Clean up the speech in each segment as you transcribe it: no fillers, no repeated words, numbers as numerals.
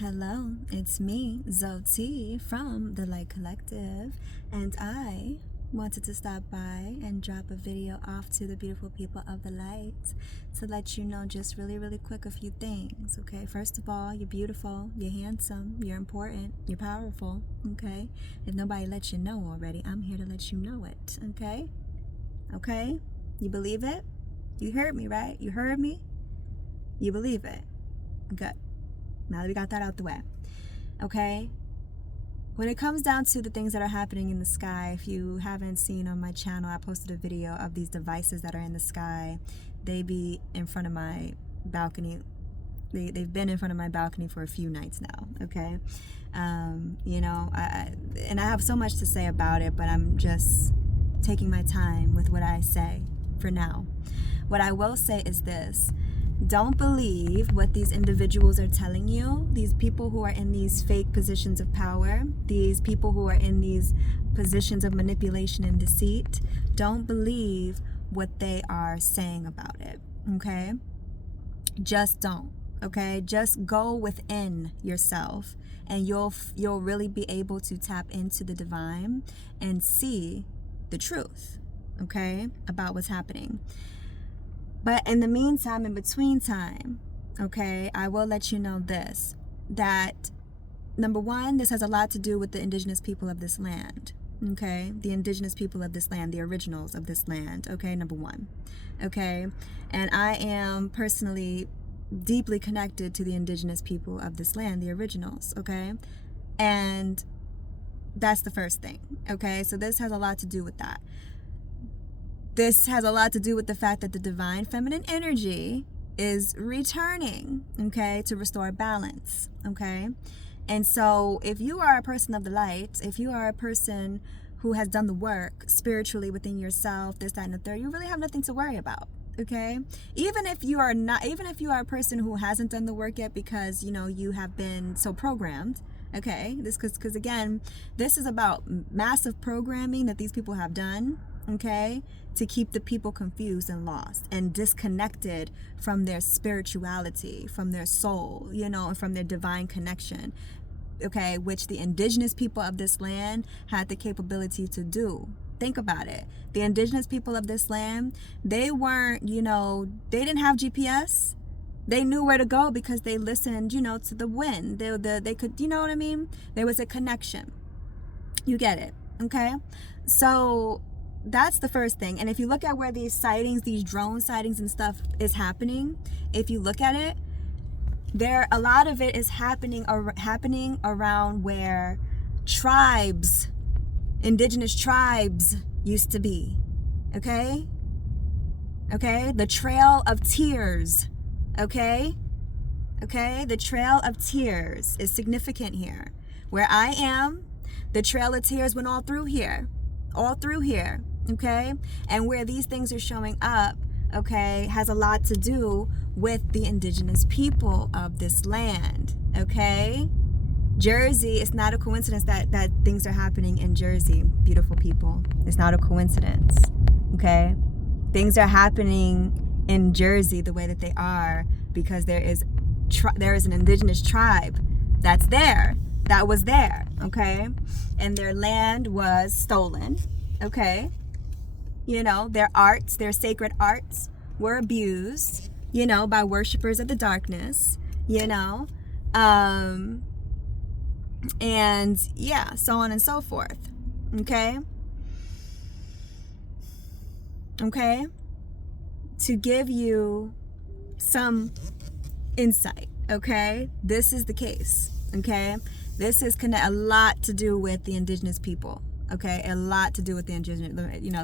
Hello, it's me, Zoti from the Light Collective, and I wanted to stop by and drop a video off to the beautiful people of the light to let you know just really quick a few things. Okay, first of all, you're beautiful, you're handsome, you're important, you're powerful. Okay, if nobody lets you know already, I'm here to let you know it. Okay, you believe it? You heard me, right? You heard me? You believe it? Good. Now that we got that out the way, okay? When it comes down to the things that are happening in the sky, if you haven't seen on my channel, I posted a video of these devices that are in the sky. They be in front of my balcony. They've been in front of my balcony for a few nights now, okay? I have so much to say about it, but I'm just taking my time with what I say for now. What I will say is this. Don't believe what these individuals are telling you. These people who are in these fake positions of power, these people who are in these positions of manipulation and deceit, don't believe what they are saying about it, okay? Just don't, okay? Just go within yourself and you'll really be able to tap into the divine and see the truth, okay, about what's happening. But in the meantime, in between time, okay, I will let you know this, that number one, this has a lot to do with the indigenous people of this land, okay? The indigenous people of this land, the originals of this land, okay, number one, okay? And I am personally deeply connected to the indigenous people of this land, the originals, okay? And that's the first thing, okay? So this has a lot to do with that. This has a lot to do with the fact that the divine feminine energy is returning, okay, to restore balance, okay? And so if you are a person of the light, if you are a person who has done the work spiritually within yourself, this, that, and the third, you really have nothing to worry about, okay? Even if you are a person who hasn't done the work yet because, you have been so programmed, okay? Because again, this is about massive programming that these people have done, okay, to keep the people confused and lost and disconnected from their spirituality, from their soul, and from their divine connection, okay, which the indigenous people of this land had the capability to do. Think about it. The indigenous people of this land, they weren't, they didn't have GPS. They knew where to go because they listened, to the wind. They could, you know what I mean? There was a connection. You get it, okay? So that's the first thing. And if you look at where these sightings, these drone sightings and stuff is happening, if you look at it, a lot of it is happening around where tribes, indigenous tribes used to be, okay? The Trail of Tears, okay? The Trail of Tears is significant here. Where I am, the Trail of Tears went all through here, okay? And where these things are showing up, okay, has a lot to do with the indigenous people of this land, okay? Jersey, it's not a coincidence that things are happening in Jersey, beautiful people. It's not a coincidence, okay? Things are happening in Jersey the way that they are because there is an indigenous tribe that was there, okay? And their land was stolen, okay? Their arts, their sacred arts were abused, by worshipers of the darkness, and yeah, so on and so forth, okay? To give you some insight, okay? This is the case, okay? This is a lot to do with the indigenous people, okay? A lot to do with the indigenous,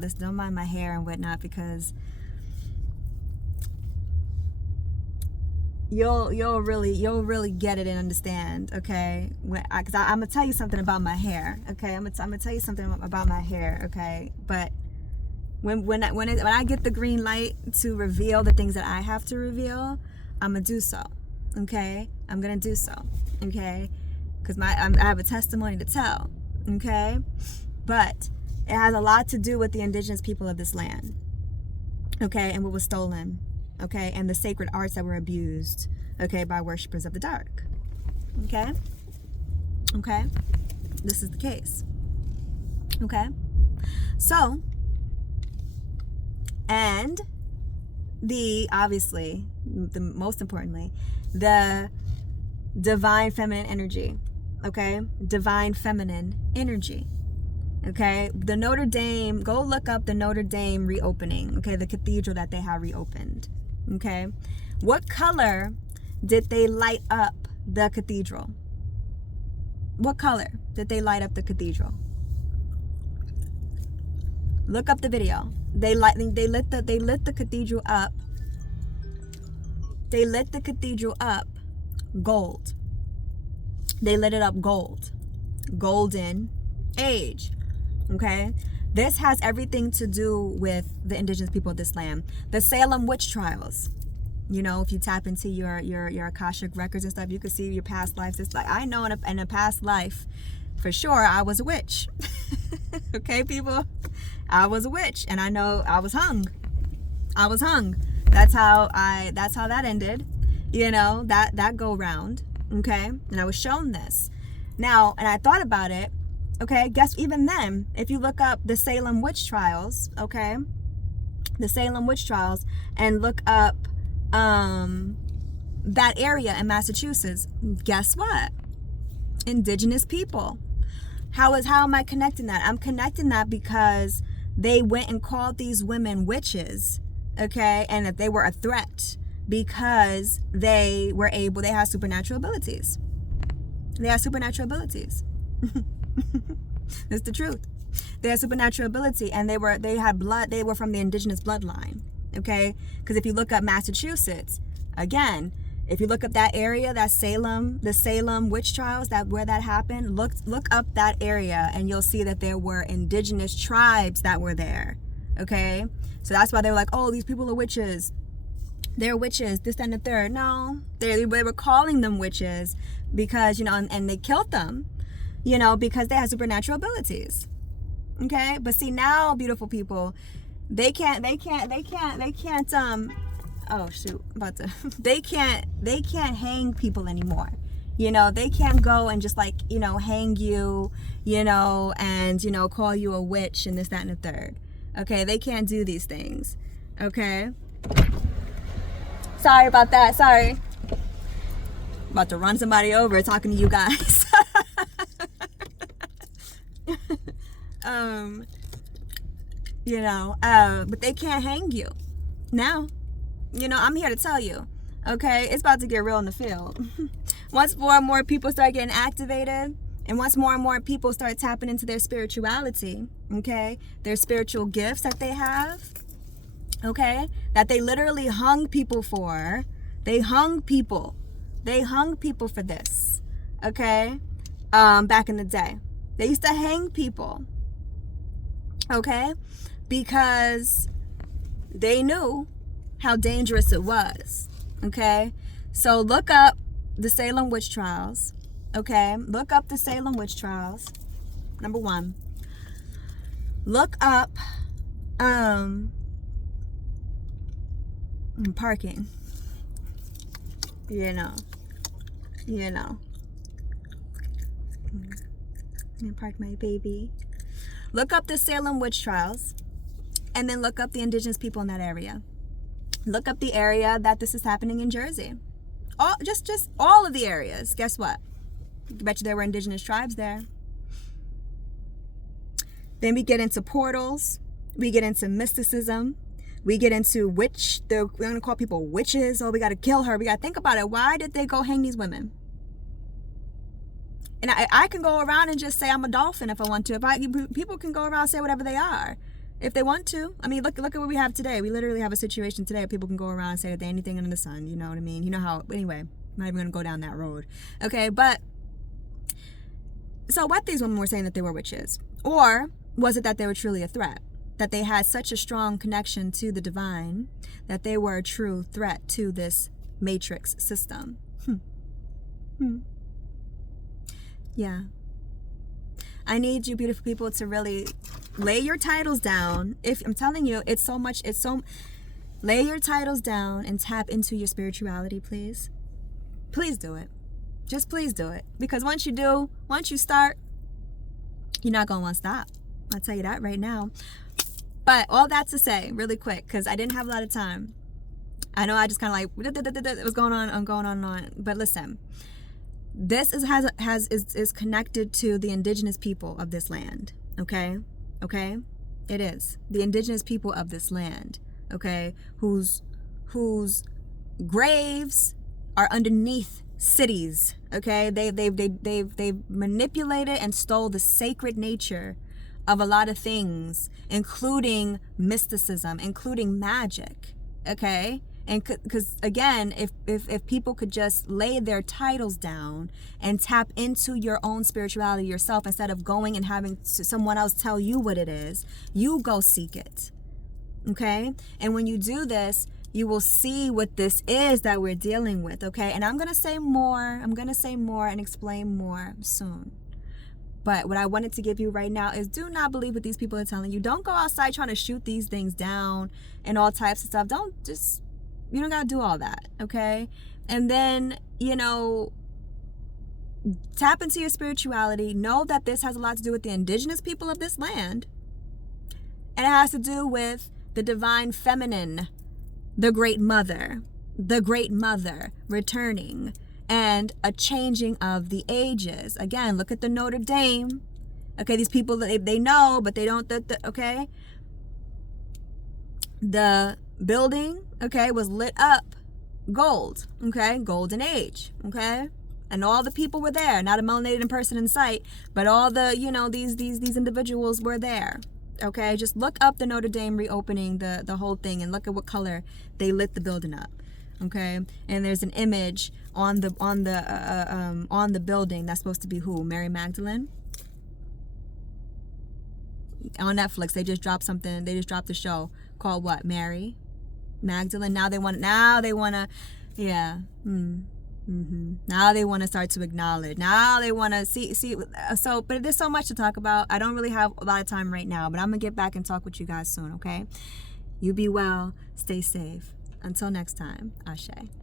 this, don't mind my hair and whatnot, because you'll really get it and understand, okay? Because I'm gonna tell you something about my hair, okay? I'm gonna tell you something about my hair, okay? But when I get the green light to reveal the things that I have to reveal, I'm gonna do so, okay? I'm gonna do so, okay? Because I have a testimony to tell, okay? But it has a lot to do with the indigenous people of this land, okay? And what was stolen, okay? And the sacred arts that were abused, okay, by worshipers of the dark, Okay? Okay? This is the case. Okay? So, and obviously, the most importantly, the divine feminine energy. Okay? Divine feminine energy. Okay? The Notre Dame, go look up the Notre Dame reopening. Okay? The cathedral that they have reopened. Okay? What color did they light up the cathedral? What color did they light up the cathedral? Look up the video. They lit the cathedral up. They lit the cathedral up gold. They lit it up gold. Golden age. Okay? This has everything to do with the indigenous people of this land. The Salem witch trials. You know, if you tap into your Akashic records and stuff, you can see your past lives. It's like, I know in a past life, for sure, I was a witch. Okay, people? I was a witch, and I know I was hung. I was hung. That's how that ended. You know, that go round. Okay? And I was shown this. Now, and I thought about it. Okay, guess even then, if you look up the Salem witch trials, okay? The Salem witch trials, and look up that area in Massachusetts, guess what? Indigenous people. How am I connecting that? I'm connecting that because they went and called these women witches, okay? And that they were a threat because they had supernatural abilities. They had supernatural abilities. That's the truth. They had supernatural ability, and they had blood. They were from the indigenous bloodline. Okay, because if you look up Massachusetts, again, if you look up that area, that the Salem witch trials, where that happened, look up that area, and you'll see that there were indigenous tribes that were there. Okay, so that's why they were like, oh, these people are witches. They're witches, this, that, and the third. No, they were calling them witches because, you know, and they killed them, you know, because they had supernatural abilities. Okay, but see now, beautiful people, they can't they can't hang people anymore. You know, they can't go and just, like, you know, hang you, you know, and, you know, call you a witch and this, that, and the third. Okay, they can't do these things. Okay, sorry about that. Sorry, about to run somebody over talking to you guys. You know, but they can't hang you now. You know, I'm here to tell you, okay, it's about to get real in the field. Once more and more people start getting activated, and once more and more people start tapping into their spirituality, okay, their spiritual gifts that they have, okay, that they literally hung people for. They hung people for this, okay, back in the day. They used to hang people, okay, because they knew how dangerous it was, okay? So look up the Salem witch trials, okay? Look up the Salem witch trials, number one. Look up parking, you know. I'm gonna park my baby. Look up the Salem witch trials, and then look up the indigenous people in that area. Look up the area that this is happening in Jersey. Just all of the areas. Guess what? I bet you there were indigenous tribes there. Then we get into portals. We get into mysticism. We get into witch. We're going to call people witches. Oh, we got to kill her. We got to think about it. Why did they go hang these women? And I can go around and just say I'm a dolphin if I want to. People can go around and say whatever they are if they want to. I mean, look at what we have today. We literally have a situation today where people can go around and say that they're anything under the sun. You know what I mean? You know how, anyway, I'm not even going to go down that road. Okay, but so what these women were saying that they were witches? Or was it that they were truly a threat? That they had such a strong connection to the divine that they were a true threat to this matrix system? Yeah. I need you beautiful people to really lay your titles down. If I'm telling you, lay your titles down and tap into your spirituality, please. Please do it. Just please do it. Because once you start, you're not going to want to stop. I'll tell you that right now. But all that to say, really quick, because I didn't have a lot of time. I know I just kind of like, it was going on and on. But listen, this is connected to the indigenous people of this land. Okay? It is. The indigenous people of this land. Okay? Whose graves are underneath cities. Okay? They've manipulated and stole the sacred nature of a lot of things, including mysticism, including magic. Okay? And because again, if people could just lay their titles down and tap into your own spirituality yourself, instead of going and having someone else tell you what it is, you go seek it. Okay? And when you do this, you will see what this is that we're dealing with. Okay? And I'm going to say more and explain more soon. But what I wanted to give you right now is, do not believe what these people are telling you. Don't go outside trying to shoot these things down and all types of stuff. You don't got to do all that, okay? And then, tap into your spirituality. Know that this has a lot to do with the indigenous people of this land. And it has to do with the divine feminine, the great mother returning, and a changing of the ages. Again, look at the Notre Dame. Okay, these people, they know, but they don't, okay? The building, okay, was lit up gold, okay? Golden age, okay? And all the people were there. Not a melanated person in sight, but all the, these individuals were there. Okay, just look up the Notre Dame reopening the whole thing and look at what color they lit the building up. Okay, and there's an image on the building that's supposed to be who? Mary Magdalene. On Netflix, they just dropped something. They just dropped a show called what? Mary Magdalene. Now they want to, yeah. Now they want to start to acknowledge. Now they want to see. So, but there's so much to talk about. I don't really have a lot of time right now, but I'm gonna get back and talk with you guys soon. Okay? You be well. Stay safe. Until next time. Ashe.